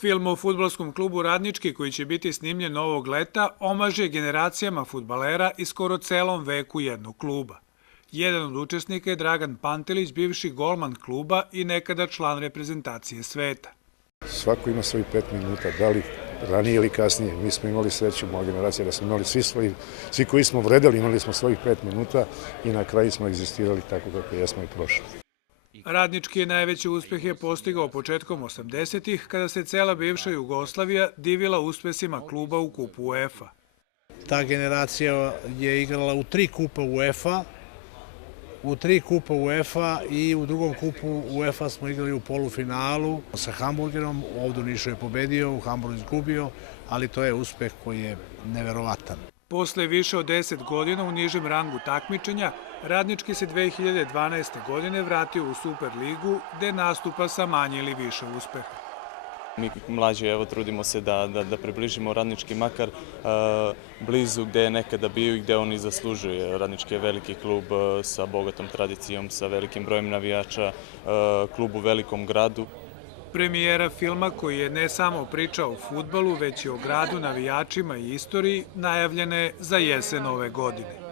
Film o fudbalskom klubu Radnički, koji će biti snimljen ovog leta, omaže generacijama fudbalera i skoro celom veku jednog kluba. Jedan od učesnika je Dragan Pantelić, bivši golman kluba i nekada član reprezentacije sveta. Svako ima svojih 5 minuta, da li ranije ili kasnije. Mi smo imali sreću, moja generacija, da smo imali svi koji smo vredeli, imali smo svojih 5 minuta i na kraju smo egzistirali tako kako jesmo i prošli. Radnički je najveće uspehe postigao početkom 80-ih, kada se cela bivša Jugoslavija divila uspesima kluba u kupu UEFA. Ta generacija je igrala u 3 kupa UEFA i u drugom kupu UEFA smo igrali u polufinalu sa Hamburgerom. Ovdje u Nišu je pobedio, u Hamburgu izgubio, ali to je uspeh koji je neverovatan. Posle više od 10 godina u nižem rangu takmičenja, Radnički se 2012. godine vratio u Superligu, gde nastupa sa manje ili više uspeha. Mi mlađi trudimo se da približimo Radnički makar blizu gde je nekada bio i gde on i zaslužuje. Radnički je veliki klub sa bogatom tradicijom, sa velikim brojem navijača, klub u velikom gradu. Premijera filma, koji je ne samo priča o fudbalu, već i o gradu, navijačima i istoriji, najavljena je za jesen ove godine.